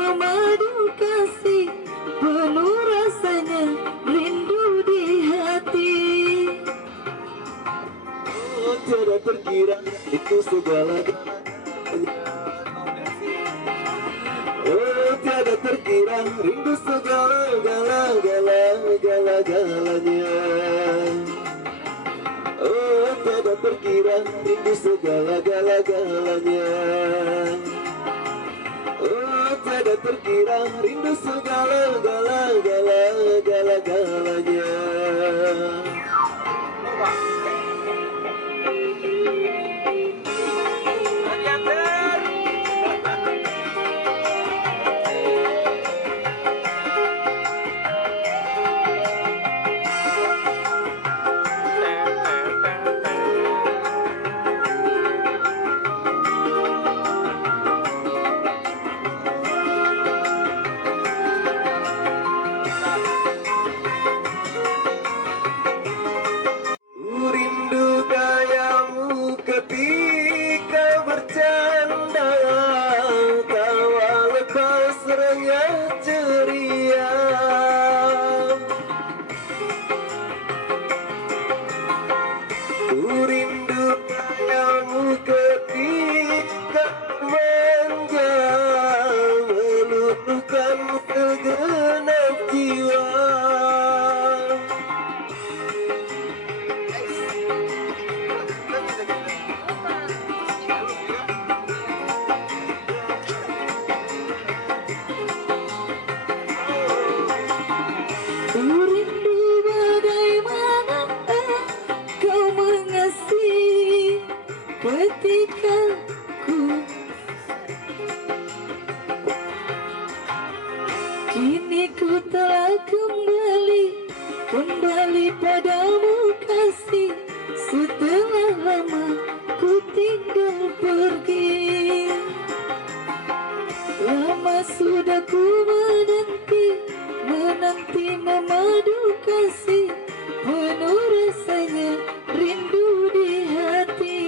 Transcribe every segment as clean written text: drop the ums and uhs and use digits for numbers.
memadu kasih, penuh rasanya rindu di hati. Oh, tiada terkira itu segala-galanya. Oh, tiada terkira rindu segala-galanya. Oh, tiada terkira rindu segala-galanya. Oh, tiada terkira rindu segala-galanya. Rindu gayamu ketika bercanda, tawa lepas renyah ceria. Rindu gayamu ketika manja, meluluhkan segenap jiwa. Rindu bagaimana kau mengasihi ketika kini ku telah kembali padamu kasih, setelah lama ku tinggal pergi. Lama sudah ku menanti memadu kasih, penuh rasanya rindu di hati.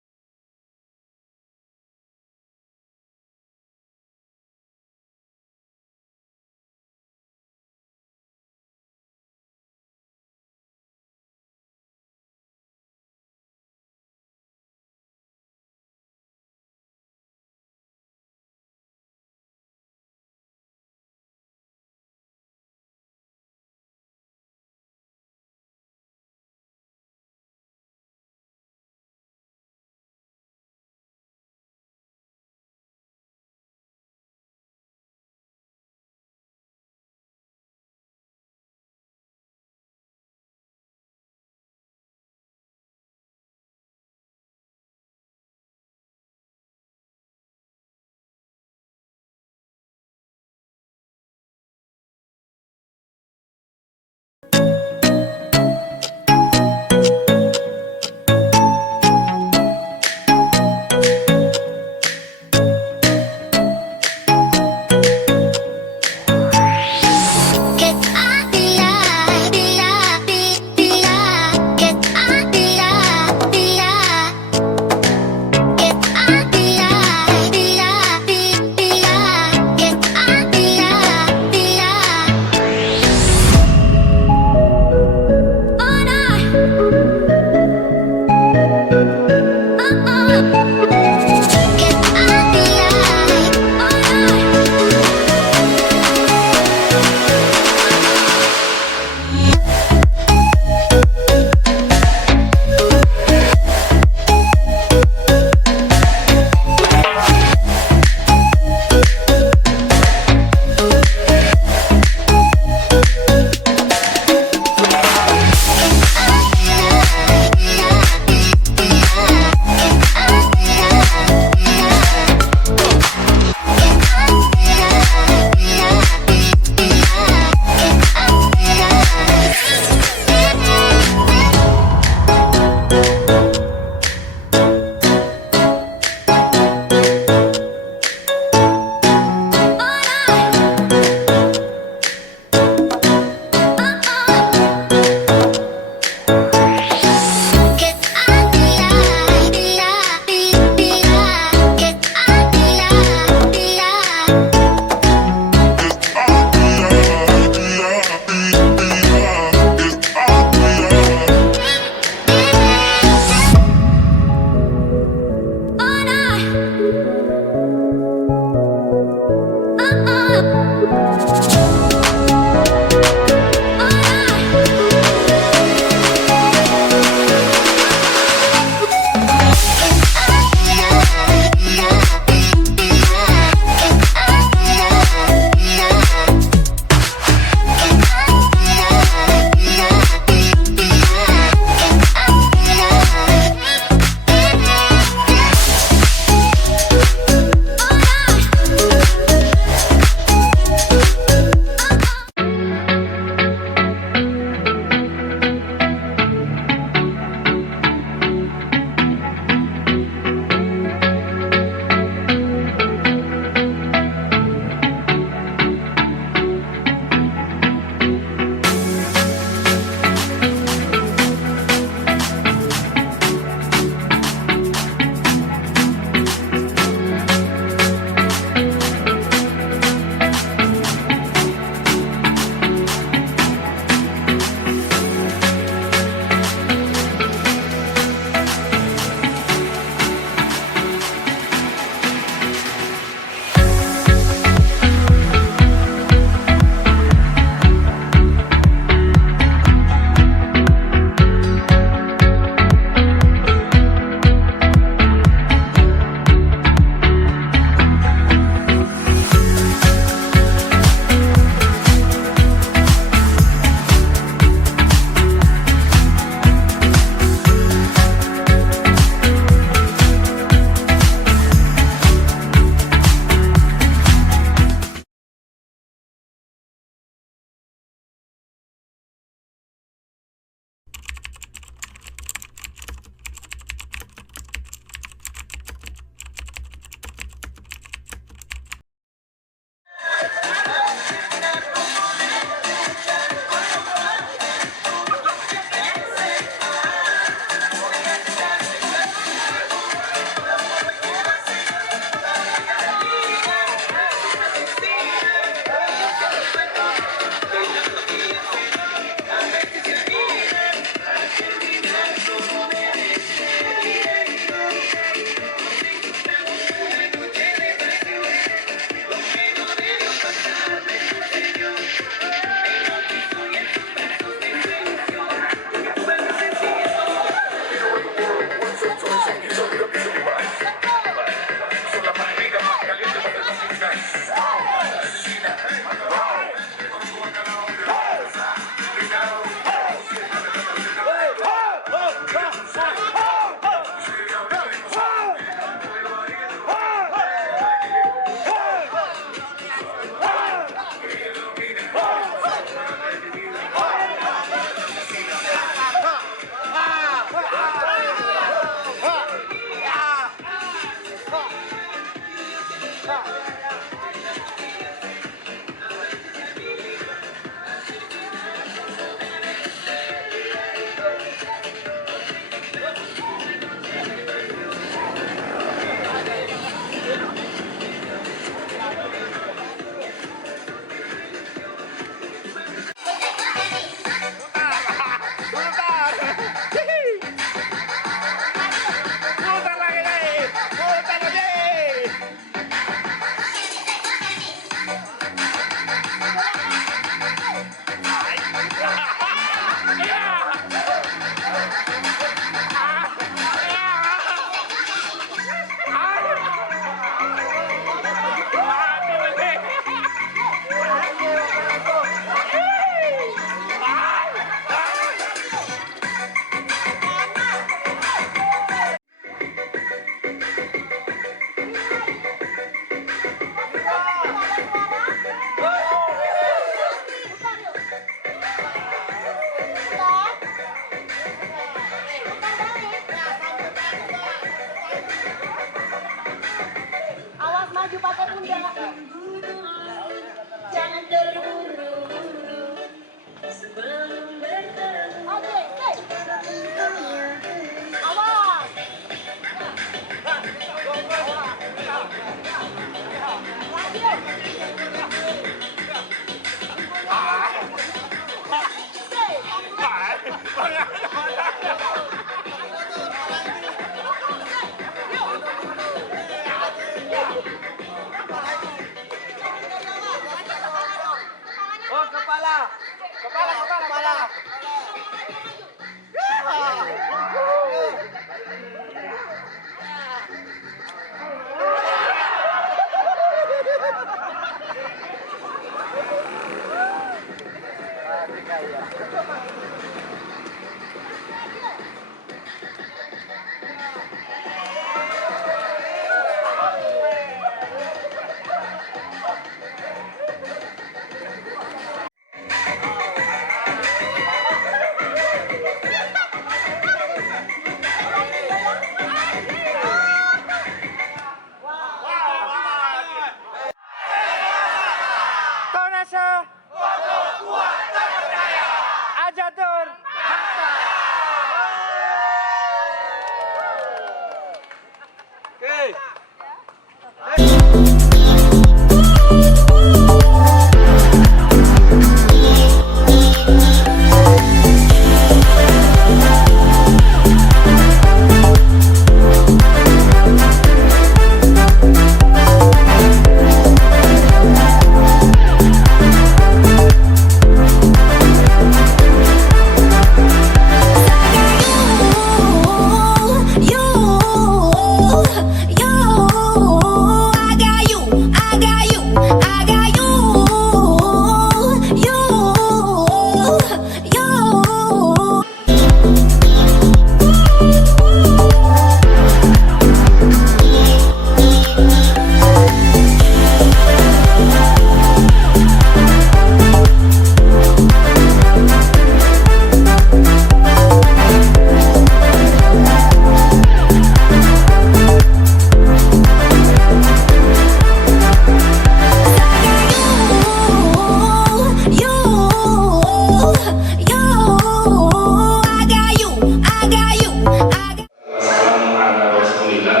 Wassalamu ala rasulillah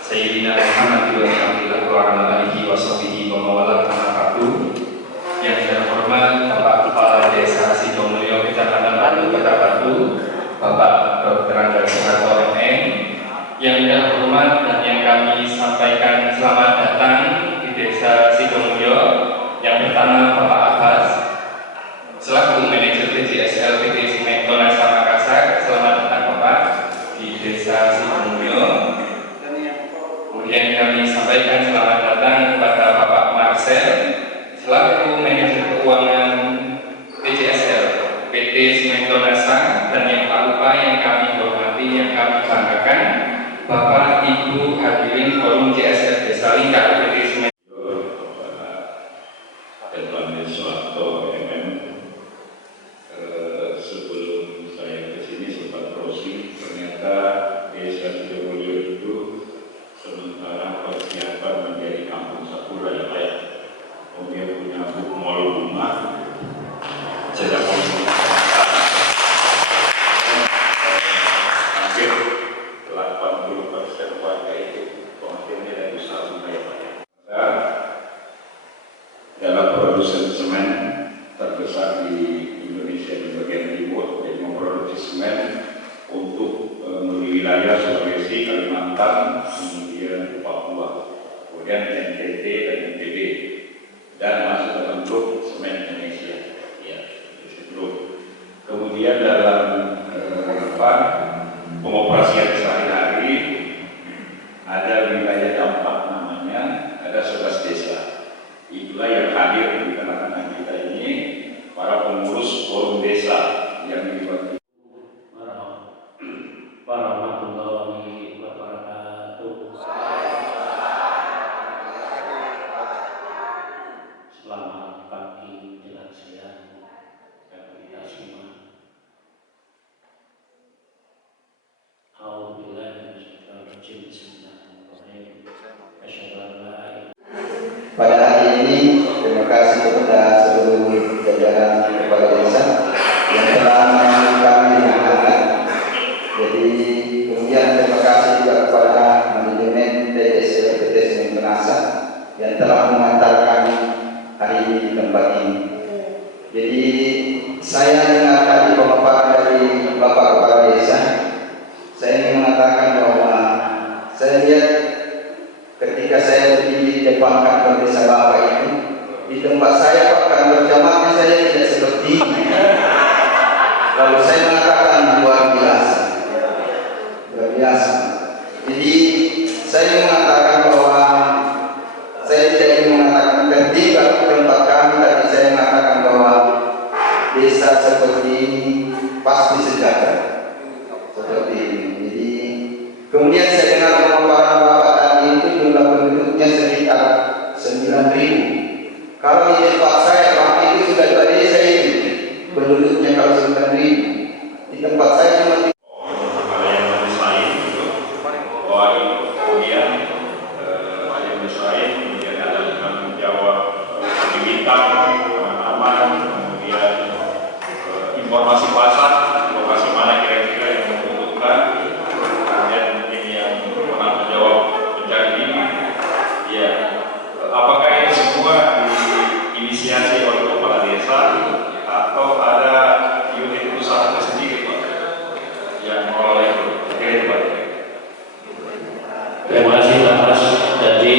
Sayyidina Muhammad wa sallallahu wa ala alihi wa sahbihi wa mawala tanafadu. Yang terhormat Bapak Kepala Desa Sidomulyo Kecamatan Batu Kota Batu, Bapak Dr. Angga Soeharto MM. Yang terhormat dan yang kami sampaikan selamat datang di Desa Sidomulyo. Yang pertama Bapak Abbas selaku manajer PJSL PT Simento Nasa Makassar. Selamat datang Bapak di Desa Sidomulyo. Kemudian kami sampaikan selamat datang kepada Bapak Marcel selaku manajer keuangan PJSL PT Simento Nasa, dan yang tak lupa yang kami hormati, yang kami banggakan, Bapak Ibu hadirin forum JSL Desa Lingkar PT Simento. Sebelum saya kesini sempat browsing, ternyata Desa Sidomulyo itu sementara persiapan menjadi kampung sakura ya Pak. Kemudian punya mall rumah, jalan hampir 80% warga itu penghasilannya dari usaha rumah ya Pak. Dalam produsen semen terbesar di Indonesia di bagian timur, yang memproduksi semen untuk wilayah Sulawesi, Kalimantan, kemudian Papua, kemudian NTT dan NTB, dan masuk dalam grup semen Indonesia. Ya, itu grup. Kemudian dalam pengoperasian sehari-hari ada wilayah dampak namanya, ada 11 desa. Itulah yang hadir di tengah-tengah kita ini, para pengurus forum desa yang dilibatkan. Warahmatullahi wabarakatuh. Selamat pagi menjelang siang bagi kita semua. Alhamdulillah. Pada hari ini, terima kasih kepada seluruh jajaran kepala desa yang telah menyambut kami dengan hangat. Jadi, kemudian terima kasih juga kepada manajemen PJSL PT Simento Nasa yang telah mengantarkan hari ini di tempat ini. Jadi, saya dengar tadi pemaparan dari Bapak Kepala Desa. Saya ingin mengatakan bahwa saya lihat ketika saya berdiri di depan kantor desa Bapak itu, di tempat saya Pak kantor camatnya saya tidak seperti ini. Lalu saya mengatakan luar biasa, luar biasa. Jadi saya mengatakan bahwa saya tidak ingin mengatakan ketika tempat kami, tapi saya mengatakan bahwa desa seperti ini pasti sejahtera seperti ini. Jadi kemudian saya dengar pemaparan Bapak tadi itu jumlah penduduknya sekitar 9.000. Kalau di tempat saya Pak itu sudah dua desa itu penduduknya kalau 9.000. Di tempat saya cuma informasi pasar, lokasi mana kira-kira yang membutuhkan, kemudian mungkin yang pernah menjawab pencari ini, ya, apakah ini semua diinisiasi oleh kepala desa atau ada unit usaha tersendiri Pak yang mengelola itu? Pak. Terima kasih Mas. Jadi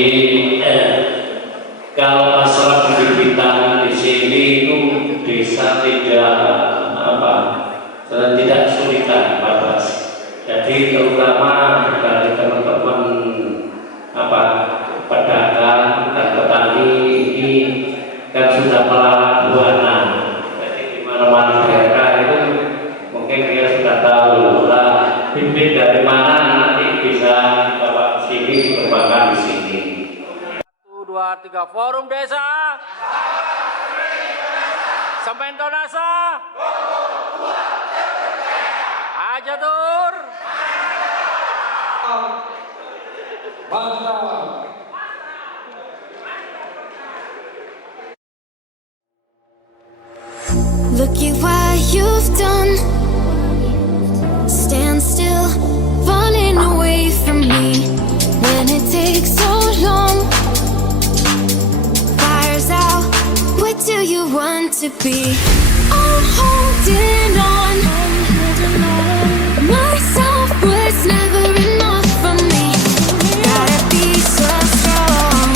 kalau masalah pembibitan di sini itu desa tidak kesulitan Pak Bas. Jadi terutama dari teman-teman pedagang dan petani ini kan sudah melawan buana. Jadi di mana-mana daerah itu mungkin dia sudah tahu lah bibit dari mana nanti bisa bawa ke sini dikembangkan di sini. 1, 2, 3 forum desa. Simento Nasa. Ajatur. Look at what you've done. Stand still to be. I'm holding on. My self-worth's never enough for me. Gotta be so strong.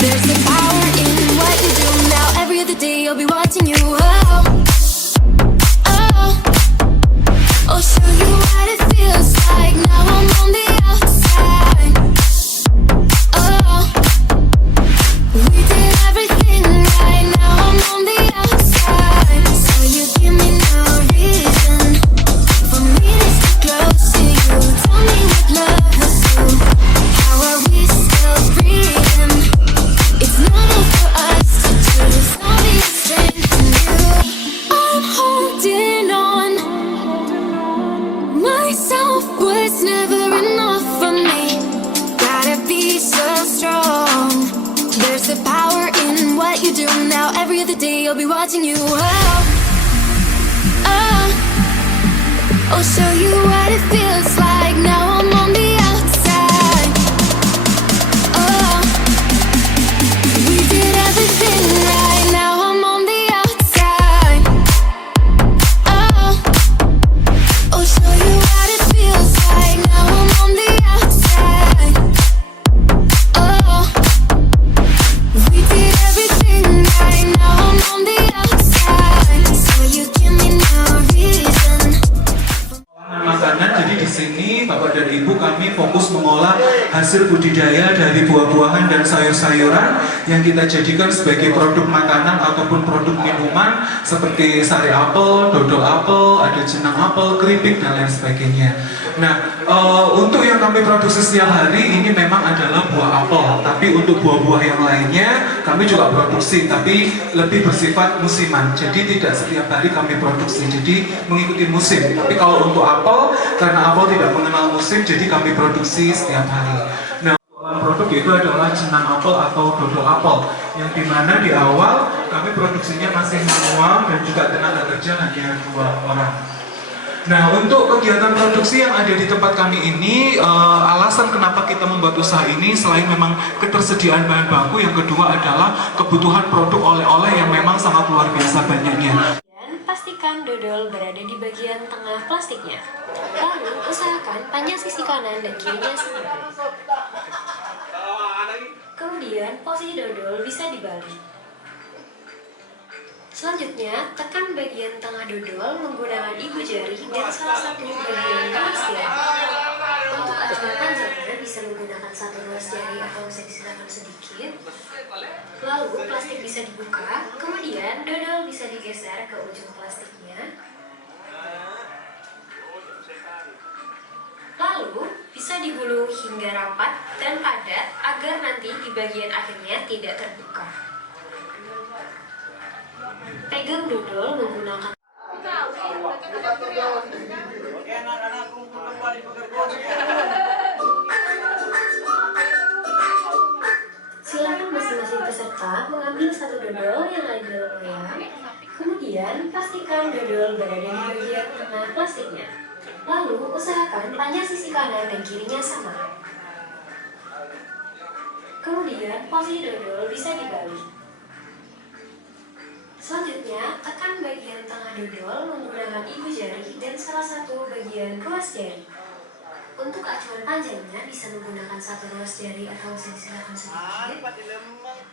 There's the power in what you do now. Every other day I'll be watching you. Oh, oh, I'll show you what it feels like. Now I'm on the outside. Oh, we did everything right. Now I'm on the outside. So you give me no reason for me to stick close to you. Tell me what love will do. How are we still breathing? It's normal for us to do. Saw the strength in you. I'm holding on. My self-worth's never enough for me. Gotta be so strong. There's the power in what you do now. Every other day I'll be watching you. Oh, oh, I'll show you what it feels like. Now I'm on the outside. Oh, we did everything right. Now I'm on the outside. Oh, I'll show you what it feels like. Now I'm on the outside. Oh, we did everything right. Now I'm on the outside. So you give me no reason. Makanan, jadi di sini Bapak dan Ibu kami fokus mengolah hasil budidaya dari buah-buahan dan sayur-sayuran yang kita jadikan sebagai produk makanan ataupun produk minuman seperti sari apel, dodol apel, ada jenang apel, keripik dan lain sebagainya. Nah, untuk yang kami produksi setiap hari ini memang adalah buah apel, tapi untuk buah-buah yang lainnya kami juga produksi, tapi lebih bersifat musiman. Jadi tidak setiap hari kami produksi, jadi mengikuti musim. Tapi kalau untuk apel, karena apel tidak mengenal musim, jadi kami produksi setiap hari. Nah, produk itu adalah jenang apel atau dodol apel, yang dimana di awal kami produksinya masih manual dan juga tenaga kerja hanya 2 orang. Nah, untuk kegiatan produksi yang ada di tempat kami ini, alasan kenapa kita membuat usaha ini selain memang ketersediaan bahan baku, yang kedua adalah kebutuhan produk oleh-oleh yang memang sangat luar biasa banyaknya. Dan pastikan dodol berada di bagian tengah plastiknya. Lalu usahakan panjang sisi kanan dan kirinya sama. Kemudian posisi dodol bisa dibalik. Selanjutnya, tekan bagian tengah dodol menggunakan ibu jari dan salah satu bagian ruas jari. Untuk acuan panjangnya bisa menggunakan satu ruas jari atau bisa disisakan sedikit. Lalu plastik bisa dibuka, kemudian dodol bisa digeser ke ujung plastiknya. Lalu bisa digulung hingga rapat dan padat agar nanti di bagian akhirnya tidak terbuka. Pegang dodol menggunakan silakan masing-masing peserta mengambil satu dodol yang ada di dalam loyang. Kemudian pastikan dodol berada di bagian tengah plastiknya. Lalu usahakan panjang sisi kanan dan kirinya sama. Kemudian posisi dodol bisa dibalik. Selanjutnya, tekan bagian tengah dodol menggunakan ibu jari dan salah satu bagian ruas jari. Untuk acuan panjangnya bisa menggunakan satu ruas jari atau bisa disisakan sedikit.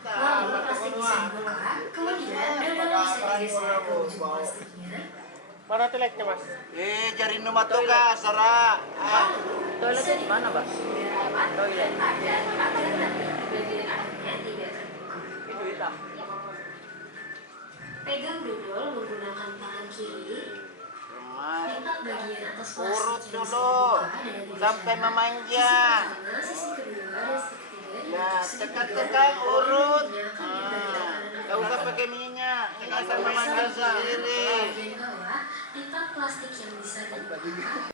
Lalu plastik bisa dibuka, kemudian dodol bisa digeser ke ujung plastiknya. Mana teleknya, Mas? Jari nomor toga, Sarah. Toiletnya di mana, Mas? Toilet. Agar nanti di bagian akhirnya tidak terbuka. Itu hitam. Pegang dodol menggunakan tangan kiri. Lipat bagian atas plastik Urut yang dulu bisa dibuka dengan tiga sampai cara. memanjang. Sisi pertama, sisi kedua, dan sisi ketiga. Ya, Sisi tekan-tekan kedua, urut. menggunakan di bagian kanan. Gak usah pakai minyak, ini asal memanjang sendiri. Bagian bawah, lipat plastik yang bisa dibuka.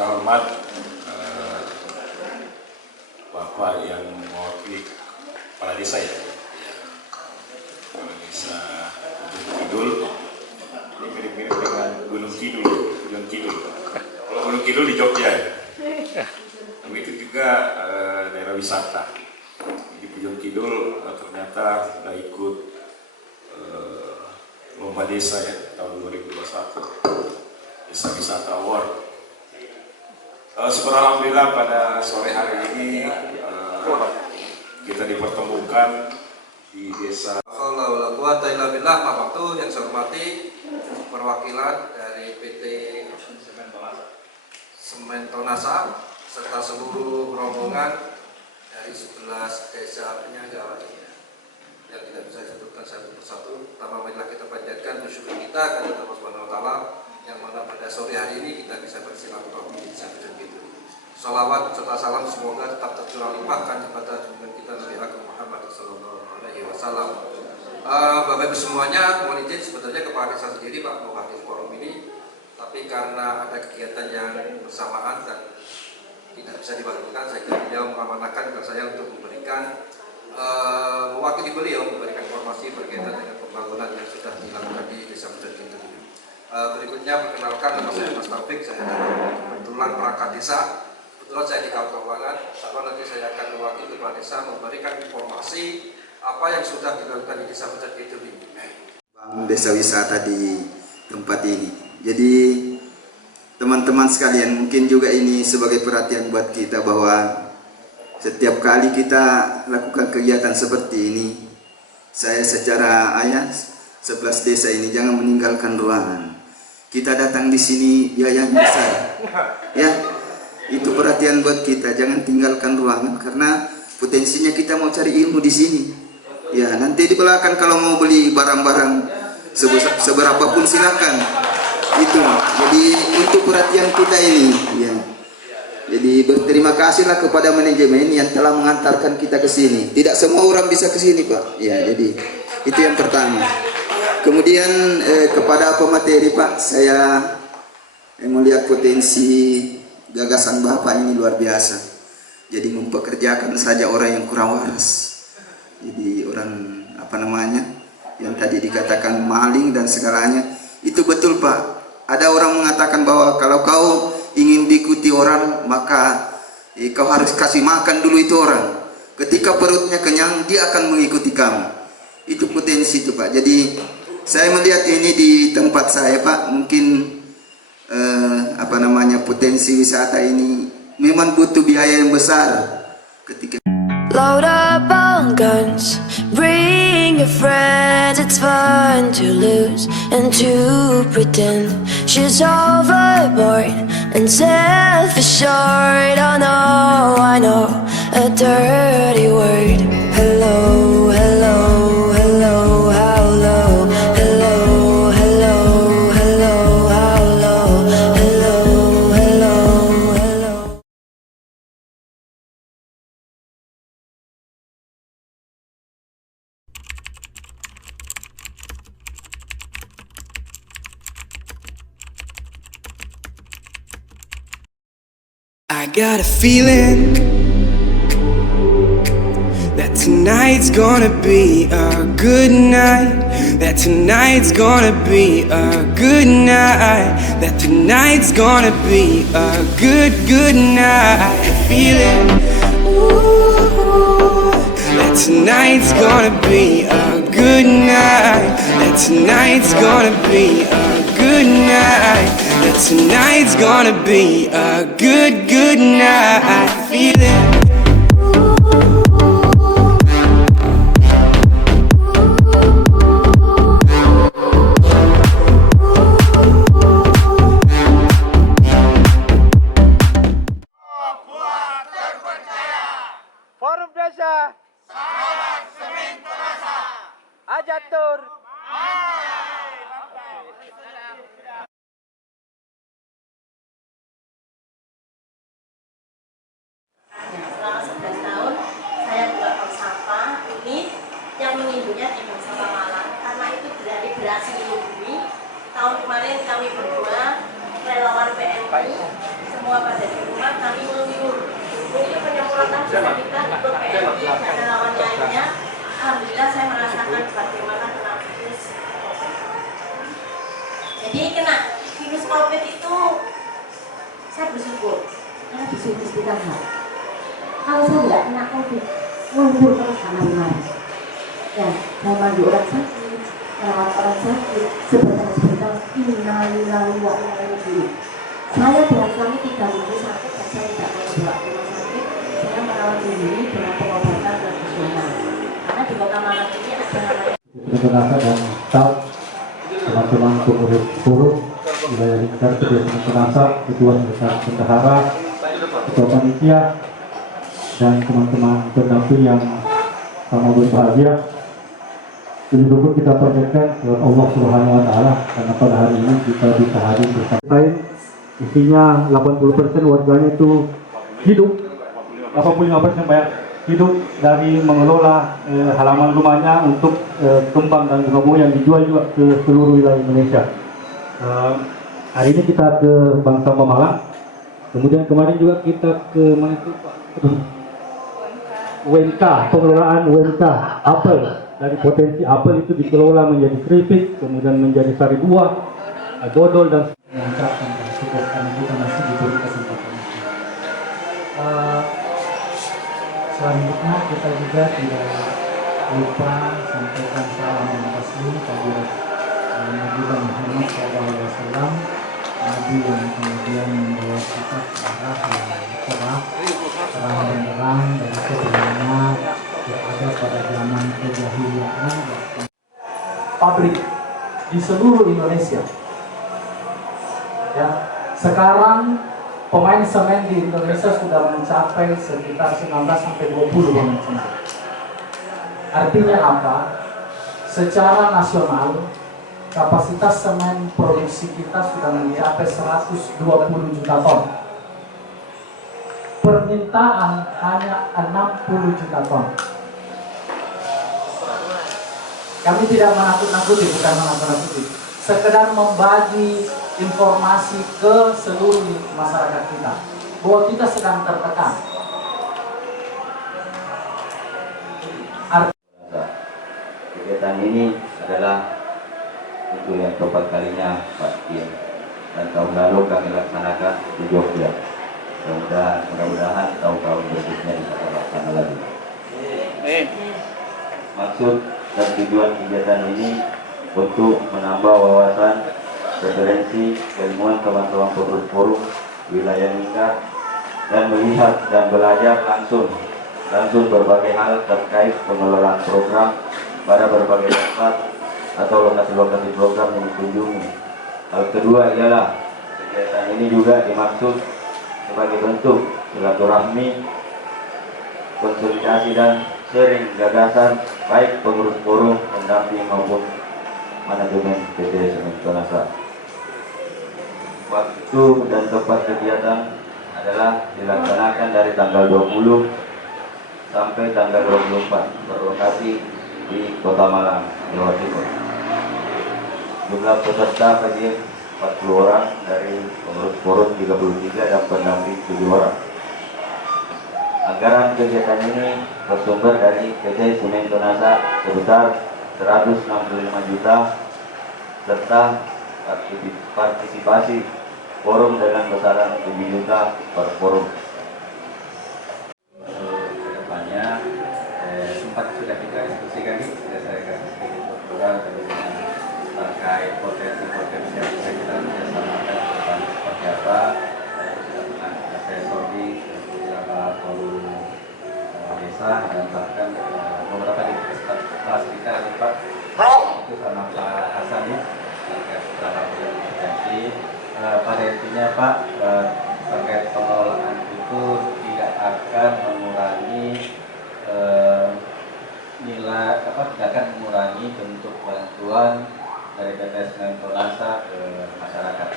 terhormat Bapak yang mewakili kepala desa ya, kepala desa Gunung Kidul. Ini mirip-mirip dengan Gunung Kidul, Gunung Kidul. Kalau Gunung Kidul di Jogja, tapi itu juga daerah wisata. Di Gunung Kidul ternyata sudah ikut lomba desa ya tahun 2021, Desa Wisata Award. Alhamdulillah pada sore hari ini kita dipertemukan di desa. Alhamdulillah, Pak Waktu yang saya hormati perwakilan dari PT Semen Tonasa serta seluruh rombongan dari 11 desa penyangga lainnya yang tidak bisa disebutkan satu persatu. Pertama marilah kita panjatkan bersyukur kita kepada Allah Subhanahu wa taala yang mana pada sore hari ini kita bisa bersilaturahmi di desa itu. Salawat serta salam semoga tetap tercurah limpahkan kepada junjungan kita Nabi Agung Muhammad sallallahu alaihi wasallam. Bapak Ibu semuanya, mohon izin sebenarnya kepala desa sendiri Pak mewakili forum ini, tapi karena ada kegiatan yang bersamaan dan tidak bisa diwakilkan, saya kira beliau mengamanahkan kepada saya untuk memberikan mewakili beliau memberikan informasi berkaitan dengan pembangunan yang sudah dilakukan di Desa Pucat Kintul. Berikutnya perkenalkan nama saya Mas Taufik, saya adalah kebetulan perangkat desa. Kebetulan saya di Kabupaten Keuangan, insya nanti saya akan mewakili kepala desa memberikan informasi apa yang sudah dilakukan di Desa Pucat Kintul ini. Desa wisata di tempat ini. Jadi teman-teman sekalian, mungkin juga ini sebagai perhatian buat kita bahwa setiap kali kita lakukan kegiatan seperti ini, saya secara ayah 11 desa ini jangan meninggalkan ruangan. Kita datang di sini biaya besar, ya. Itu perhatian buat kita, jangan tinggalkan ruangan karena potensinya kita mau cari ilmu di sini. Ya, nanti di belakang kalau mau beli barang-barang seberapa pun silakan. Itu. Jadi untuk perhatian kita ini, ya. Jadi berterima kasihlah kepada manajemen yang telah mengantarkan kita ke sini. Tidak semua orang bisa ke sini, Pak. Ya, jadi itu yang pertama. Kemudian kepada pemateri, Pak, saya melihat potensi gagasan Bapak ini luar biasa. Jadi mempekerjakan saja orang yang kurang waras. Jadi orang yang tadi dikatakan maling dan segalanya, itu betul, Pak. Ada orang mengatakan bahwa kalau kau ingin diikuti orang, maka kau harus kasih makan dulu itu orang. Ketika perutnya kenyang, dia akan mengikuti kamu. Itu potensi itu, Pak. Jadi saya melihat ini di tempat saya, Pak, mungkin potensi wisata ini memang butuh biaya yang besar. Ketika Load up on guns, bring your friends, it's fun to lose and to pretend she's overboard and self-assured. Oh no, I know a dirty word. Hello, hello, hello, how low? Hello, hello, hello, how low? Hello, hello, hello. I got a feeling that tonight's gonna be a good night. That tonight's gonna be a good night. That tonight's gonna be a good night. A feeling, ooh, that tonight's gonna be a good night. That tonight's gonna be a good night. That tonight's gonna be a good night. Feeling. Forum Desa Sahabat Semen Tonasa Ajatur Selama 11 tahun saya buat bank sampah ini yang mengimbunya di Bank Sampah Malang karena itu beraksi di bumi. Tahun kemarin kami berdua relawan PNI semua pada bisa kita ikut PMI dan relawan lainnya. Alhamdulillah saya merasakan bagaimana kena virus. Jadi kena virus COVID itu saya bersyukur karena disuruh istirahat. Kalau saya tidak kena COVID, ngubur terus kamar-kamar. Ya, saya mandi orang sakit, merawat orang sakit, sebentar innalillahi wa inna ilaihi raji'un. Saya dengan suami 3 minggu sakit dan saya tidak mau dibawa ke rumah sakit. Saya merawat sendiri dengan pengobatan tradisional. Karena di Kota Malang ini ada namanya Jenazah dan staf teman-teman pengurus forum wilayah lingkar kegiatan jenazah, ketua besar bendahara, ketua panitia, dan teman-teman pendamping yang sama berbahagia. Ini dulu kita panjatkan kepada Allah Subhanahu Wa Taala karena pada hari ini kita bisa hadir bersama. Isinya 80% warganya itu hidup, 85% banyak hidup dari mengelola halaman rumahnya untuk kembang dan bunga-bunga yang dijual juga ke seluruh wilayah Indonesia. Hari ini kita ke Bank Sampah Malang, kemudian kemarin juga kita ke mana itu UMK, pengelolaan UMK apel. Dari potensi apel itu dikelola menjadi keripik, kemudian menjadi sari buah, dodol dan mengucapkan syukur karena kita masih diberi kesempatan itu. Selanjutnya kita juga tidak lupa sampaikan salam yang taslim kepada Nabi Muhammad SAW, Nabi yang kemudian membawa kita ke arah yang cerah, terang benderang dari sebelumnya yang ada pada zaman kejahiliaan. Pabrik di seluruh Indonesia. Ya, sekarang pemain semen di Indonesia sudah mencapai sekitar 19-20 pemain semen. Artinya apa? Secara nasional, kapasitas semen produksi kita sudah mencapai 120 juta ton. Permintaan hanya 60 juta ton. Kami tidak menakut-nakuti, bukan menakut-nakuti. Sekedar membagi informasi ke seluruh masyarakat kita bahwa kita sedang tertekan. Kegiatan ini adalah untuk yang keempat kalinya Pak Ian, dan tahun lalu kami laksanakan di Jogja. Mudah-mudahan tahun-tahun berikutnya bisa terlaksana lagi. Maksud dan tujuan kegiatan ini untuk menambah wawasan, referensi, keilmuan teman-teman pengurus forum wilayah lingkar dan melihat dan belajar langsung berbagai hal terkait pengelolaan program pada berbagai tempat atau lokasi-lokasi program yang dikunjungi. Hal kedua ialah kegiatan ini juga dimaksud sebagai bentuk silaturahmi, konsolidasi dan sharing gagasan baik pengurus forum, pendamping maupun manajemen PT Semen Tonasa. Waktu dan tempat kegiatan adalah dilaksanakan dari tanggal 20 sampai tanggal 24 berlokasi di Kota Malang, Jawa Timur. Jumlah peserta hadir 40 orang, dari pengurus forum 33 dan pendamping 7 orang. Anggaran kegiatan ini bersumber dari PT Semen Tonasa sebesar 165 juta serta partisipasi forum dengan besaran 7 juta per forum. Kedepannya sempat sudah kita diskusikan nih, sudah saya kasih sedikit bocoran terkait potensi-potensi yang bisa kita kerjasamakan ke depan seperti apa. Saya sudah pernah saya sorti beberapa forum desa dan bahkan beberapa di kelas kita Pak itu sama Pak Hasan ya, terkait beberapa potensi. Pada intinya Pak, terkait pengelolaan itu tidak akan mengurangi nilai tidak akan mengurangi bentuk bantuan dari PT Semen Tonasa ke masyarakat.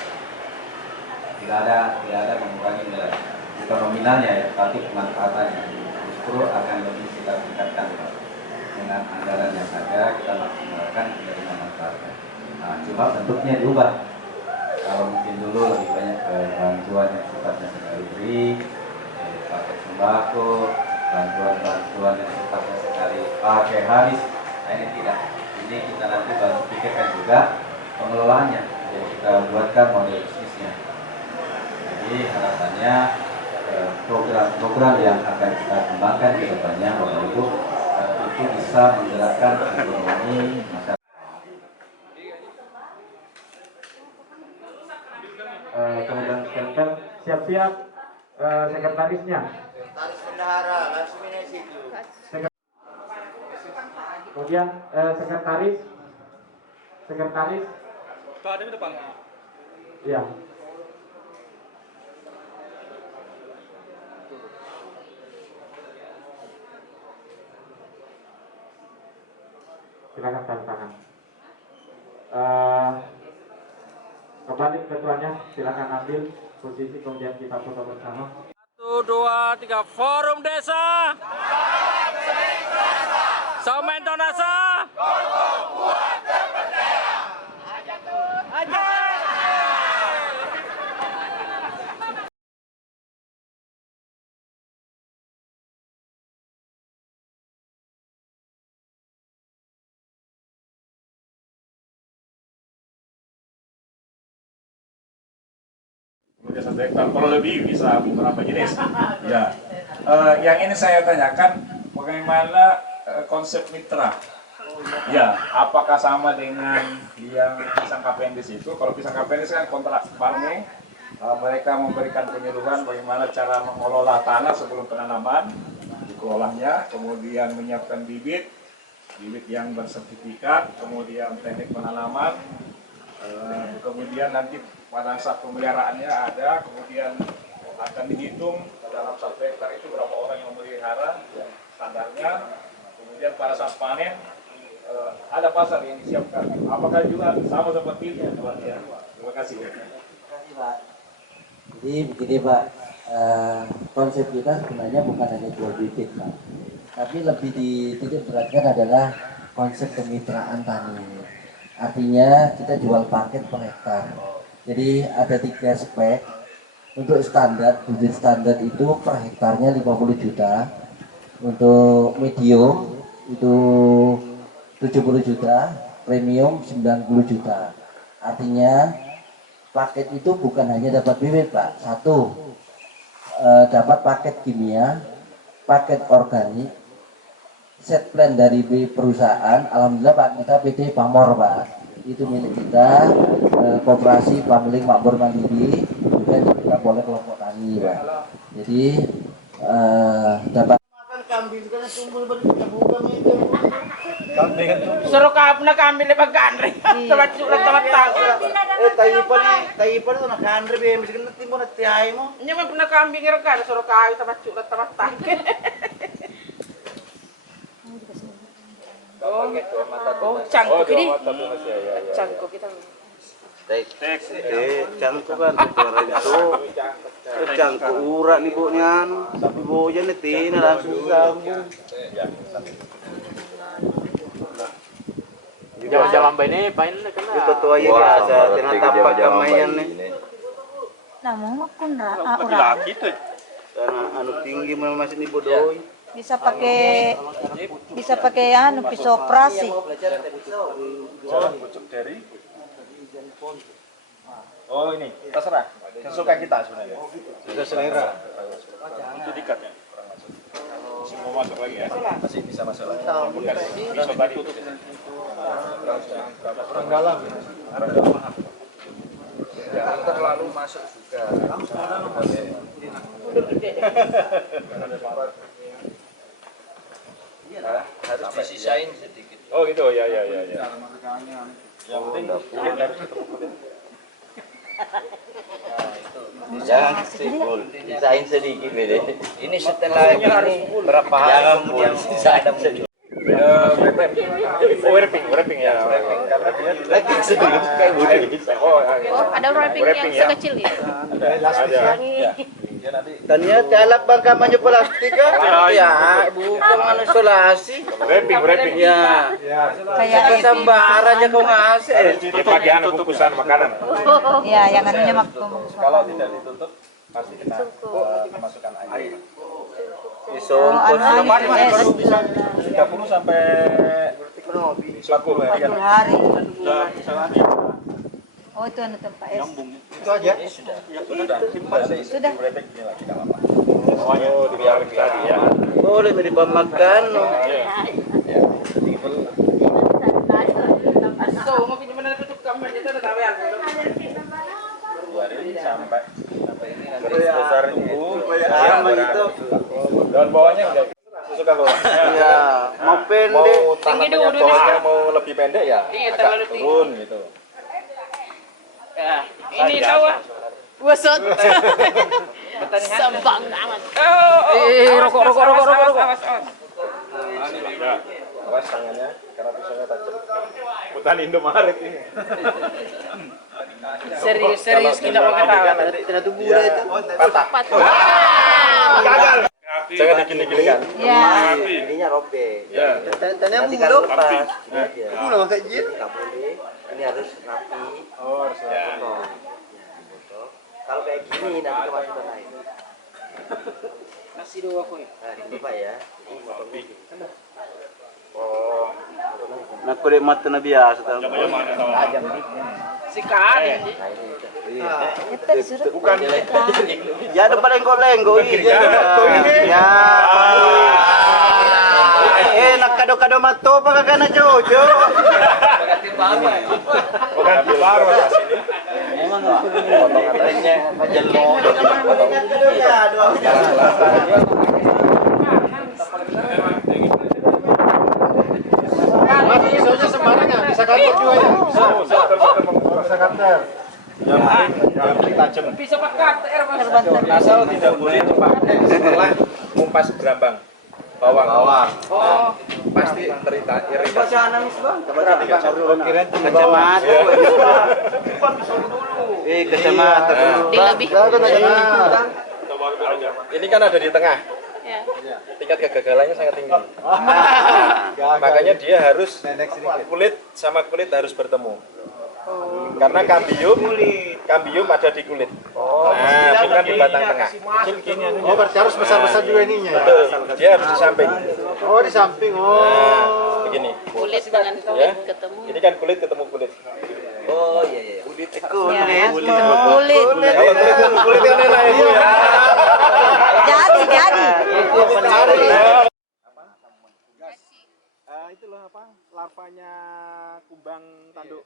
Tidak ada mengurangi nilai bukan nominalnya ya, tapi pemanfaatannya justru akan lebih kita tingkatkan Pak. Dengan anggaran yang ada kita maksimalkan dari manfaatnya. Nah, cuma bentuknya diubah. Kalau mungkin dulu lebih banyak ke bantuan yang sifatnya sekali beri, paket sembako, bantuan yang sifatnya sekali pakai habis. Nah ini tidak. Ini kita nanti baru pikirkan juga pengelolaannya. Jadi kita buatkan model bisnisnya. Jadi harapannya program-program yang akan kita kembangkan ke depannya Bapak Ibu itu bisa menggerakkan ekonomi masyarakat. Kemudian siap-siap sekretarisnya. Sekretaris bendahara, langsung ini situ. Kemudian sekretaris. Pak, ada di depan. Ya. Silakan tanda tangan. Kembali ketuanya, silakan ambil posisi kemudian kita foto bersama. 1, 2, 3, Forum Desa. Somen Tonasa. Satu hektar, kalau lebih bisa beberapa jenis. Ya, yang ini saya tanyakan bagaimana konsep mitra. Ya, apakah sama dengan yang pisang kapendis itu? Kalau pisang kapendis kan kontrak farming, mereka memberikan penyuluhan bagaimana cara mengelola tanah sebelum penanaman, dikelolanya, kemudian menyiapkan bibit yang bersertifikat, kemudian teknik penanaman, kemudian nanti pada saat pemeliharaannya ada, kemudian akan dihitung dalam 1 hektar itu berapa orang yang memelihara, standarnya, kemudian pada saat panen ada pasar yang disiapkan. Apakah juga sama seperti itu? Terima kasih. Terima kasih Pak. Jadi begini Pak, konsep kita sebenarnya bukan hanya jual bibit Pak, tapi lebih dititik beratkan adalah konsep kemitraan tani. Artinya kita jual paket per hektar. Jadi ada 3 spek. Untuk standar, bibit standar itu per hektarnya 50 juta. Untuk medium itu 70 juta, premium 90 juta. Artinya paket itu bukan hanya dapat bibit Pak. 1, dapat paket kimia, paket organik, set plan dari perusahaan. Alhamdulillah Pak, kita PT Pamor Pak. Itu milik kita, Koperasi Pamiling Makmur Mandiri, juga diberikan oleh kelompok tani Pak. Jadi dapat Kambing kan sumbul berbuka itu. Suruh kau nak ambil lepas kanri, tempat cukup tempat tahu. Taipan tu nak kanri be, mesti kena timbul nak tiai mo. Nyaman pernah kambing kan, suruh kau tempat cukup tempat tahu. Oh, cangkuk ini. Cangkuk kita. Cangkuk kan itu. Cangkuk urat nih buknya, tapi buknya nih tina langsung sambung. Jalan ini pain kena. Itu tua ya biasa, tina tapak kamayan nih. Namun aku nggak orang. Karena anu tinggi masih nih bodoi. Bisa pakai anu pisau operasi. Pucuk dari. Oh ini terserah, sesuka kita sebenarnya. Sudah selera. Itu dikatnya kurang masuk. Semua masuk lagi ya. Masih bisa masuk lagi. Bisa tadi tutup. Kurang dalam. Jangan terlalu masuk juga. Harus disisain sedikit. Oh gitu ya. Yang penting harus ketemu kulit. Jangan sipul, sisain sedikit beda. Ini setelah ini berapa hari kemudian sisain sedikit. Wrapping ya. Karena dia lagi sedikit kayak begini. Oh, ada wrapping yang sekecil ya? Ada. Tanya calak bang kampanye plastik kan? Ya, bukan isolasi. Wrapping. Ya. Kayak sembar aja kau ngasih. Itu bagian bungkusan makanan. Ya, yang anunya waktu. Kalau tidak ditutup, pasti kita masukkan air. bisa 30 sampai 40 ya. hari. Oh itu anu tempat es. Itu aja. Sudah. Oh, dibiarin tadi ya. Boleh dari pemakan. Besar itu dan bawahnya enggak suka bawah. Iya, mau pendek, mau tanamnya bawahnya mau lebih pendek ya agak turun gitu. Ya, ini tahu. Wasot. Sembang amat. Rokok. Ya, awas tangannya karena pisaunya tajam. Hutan Indomaret ini. Serius kita mau ketawa. tidak tubuh itu. Patah. Gagal. Jangan digini-ginikan. Ya. Ininya robek. Ya. Tanya mulu. Mulu kayak gitu. Ini harus rapi. Oh, harus Ya. Kalau kayak gini nanti kemasukan air. Nasi dua koi. Nah, ini Pak ya. Ini motongnya gini. Oh. Nak kulit mata na biasa tahu. Tajam Sekali. Itu disuruh. Bukan. Ya ada palenggo-lenggo ini. Ya. Nak kado-kado mato pa kagana jojo. Bukan di baru di sini. Emang potong atasnya jelo. Pisaunya sembarangan, bisa kantor juga ya. Bisa kantor. Yang penting tajam. Bisa pakai Asal tidak boleh dipakai setelah ngumpas berambang bawang. Oh, Pasti iritasi. Kacamata. Kacamata dulu. Ini kan ada di tengah. Tingkat kegagalannya sangat tinggi. Makanya dia harus kulit sama kulit harus bertemu. Karena kambium ada di kulit. Nah, itu kan di batang tengah. Oh, berarti harus besar-besar juga ininya. Betul. Dia harus di samping. Oh, di samping. Oh. Nah, begini. kulit dengan kulit ketemu. Ini kan kulit ketemu kulit. Oh iya. Kulit Ketemu kulit. Kalau kulit ketemu kulit kan enak ya, Bu ya. Jadi. Itu loh apa? Larvanya kumbang tanduk.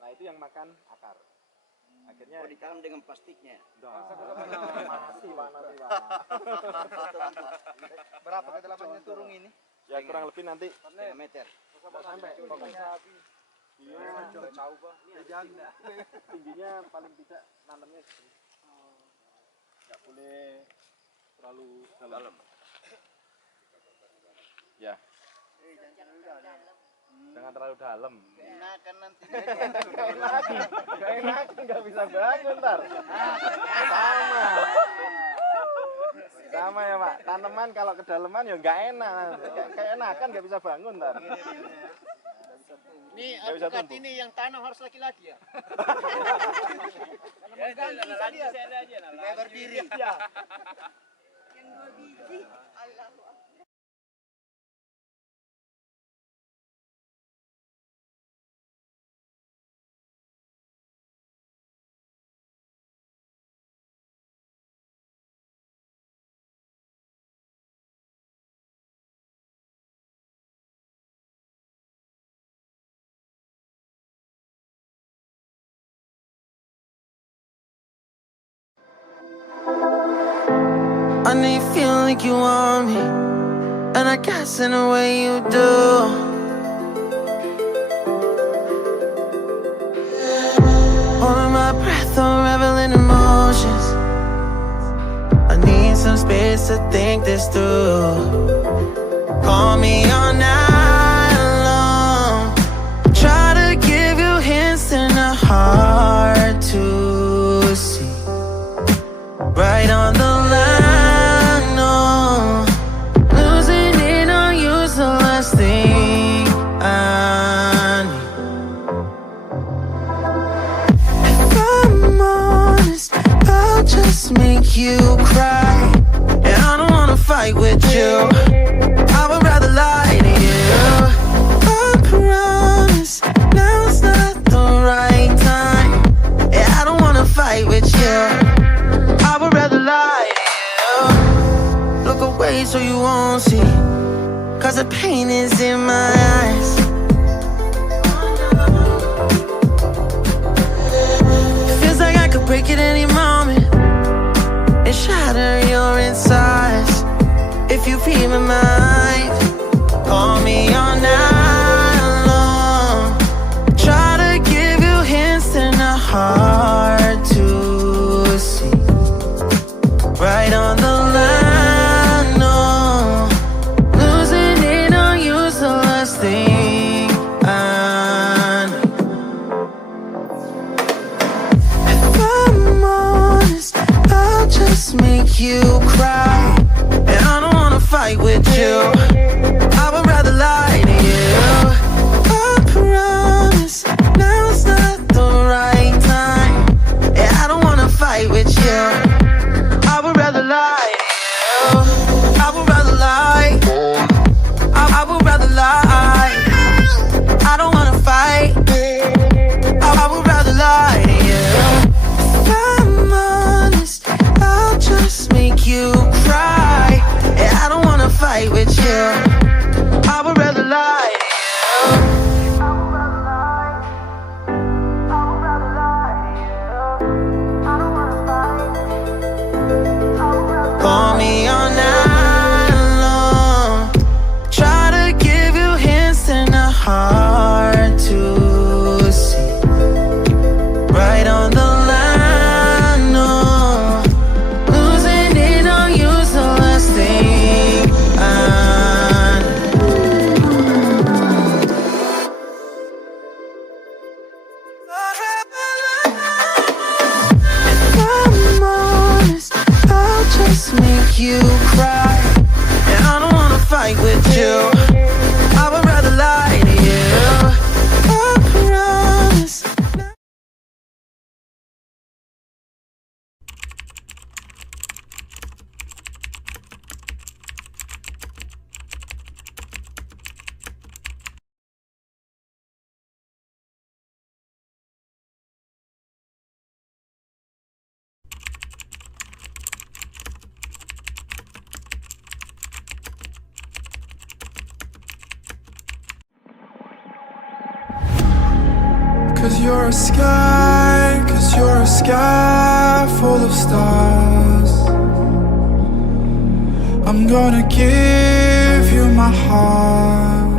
Nah, itu yang makan akar. Akhirnya ditanam dengan plastiknya. Mati Pak nanti, Pak. Berapa kedalamannya turun ini? Ya kurang lebih nanti 1 meter. sampai pokoknya iya jauh Pak. Tingginya paling tidak nanamnya segini. Enggak boleh terlalu dalam. Ya. Jangan terlalu dalam. Enakan nanti. Gak enak, nggak bisa bangun ntar. Sama ya Pak. Tanaman kalau kedalaman ya nggak enak. Kayak enakan nggak bisa bangun ntar. Ini alpukat ini yang tanam harus laki-laki ya? Laki saya aja. Kayak berdiri. Ya. Yang 2 biji. Allahu Akbar. I know you feel like you want me, and I guess in a way you do. Holding my breath, unraveling emotions. I need some space to think this through. Call me all night long. Try to give you hints and a hard to see. Right on the line, no. Losing it on you's the last thing I need. If I'm honest, I'll just make you cry. And I don't wanna fight with won't see, 'cause the pain is in my eyes. Feels like I could break it any moment and shatter your insides. If you feel my mind, call me all night long. Try to give you hints and a heart to see. Right on the line, no. Losing it on you's the last thing I need. If I'm honest, I'll just make you cry. And I don't wanna fight with you, I would rather lie to you. I promise, now's not the right time. And I don't wanna fight with you, I would rather lie to you. I would rather lie, I would rather lie. I don't wanna fight, I would rather lie to you. If I'm honest, I'll just make you cry. And I don't wanna fight with you, I would rather lie to you. Call me all night long. Try to give you hints and a heart to see. Right on the line, no. Losing it on you's the last thing I need. If I'm honest, I'll just make you cry. And I don't wanna fight with you, I would rather lie to you. I promise. Cause you're a sky full of stars. I'm gonna give you my heart.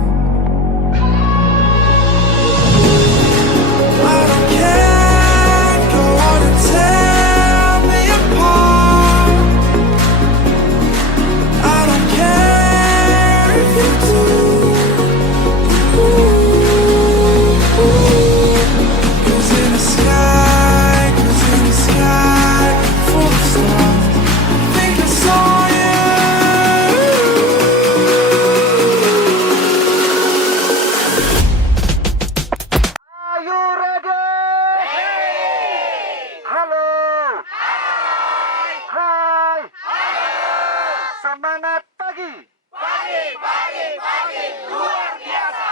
I don't care, go on and tear me apart. I don't care if you do. Cause in the sky full of stars, I think I saw you. Are you ready? Halo. Hai. Semangat pagi. Pagi. Luar biasa.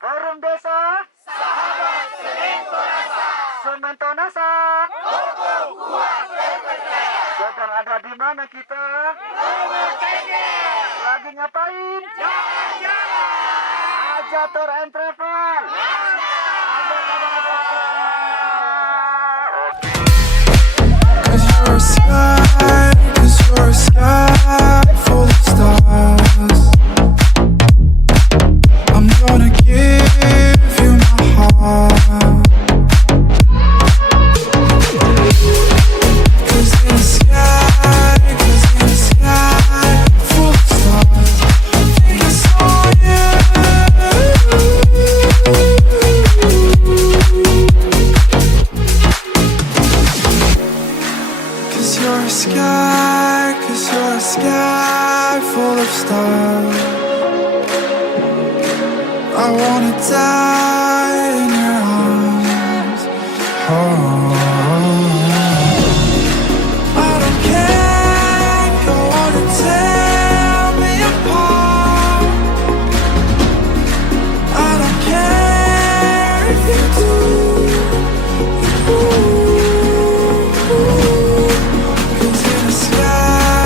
Forum Desa. Sahabat Sementonasa. Sementonasa. Toko kuat terpercaya. Sedang ada di mana kita? Nomor Cengkeh. Lagi ngapain? Jalan-jalan. Aja tour and travel. Cause you're a sky full of stars. I'm gonna give you my heart. Cause in the sky full of stars, I think I saw you. Cause you're a sky full of stars. I wanna die in your arms. Oh. I don't care, go on and tear me apart. I don't care if you do. Cause in the sky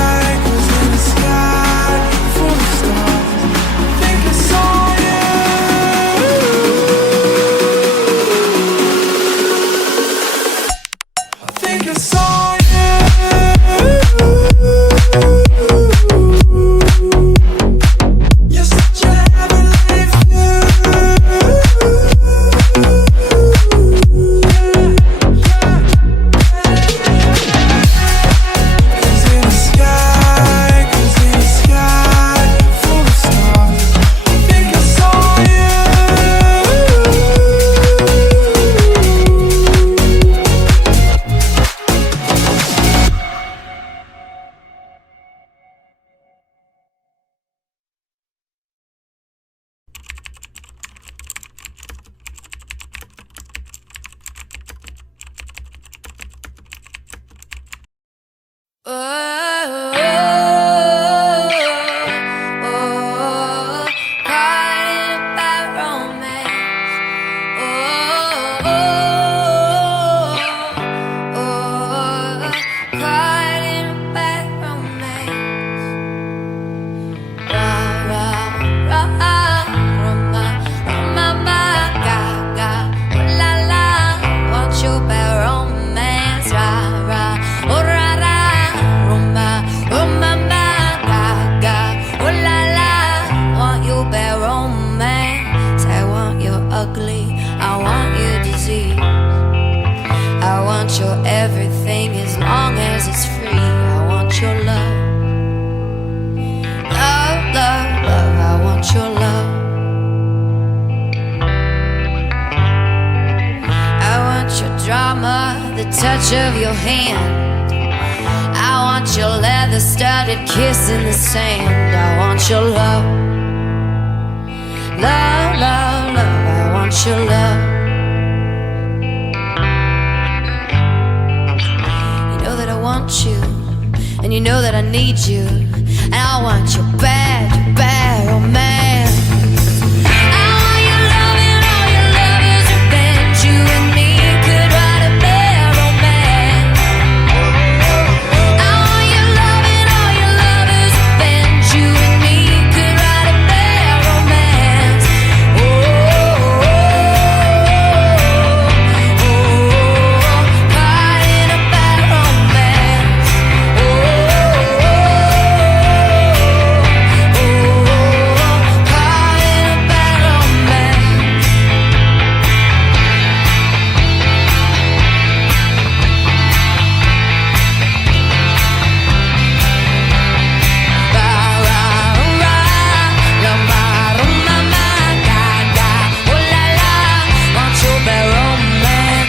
touch of your hand. I want your leather-studded kiss in the sand. I want your love, love, love, love. I want your love. You know that I want you, and you know that I need you, and I want you bad, bad.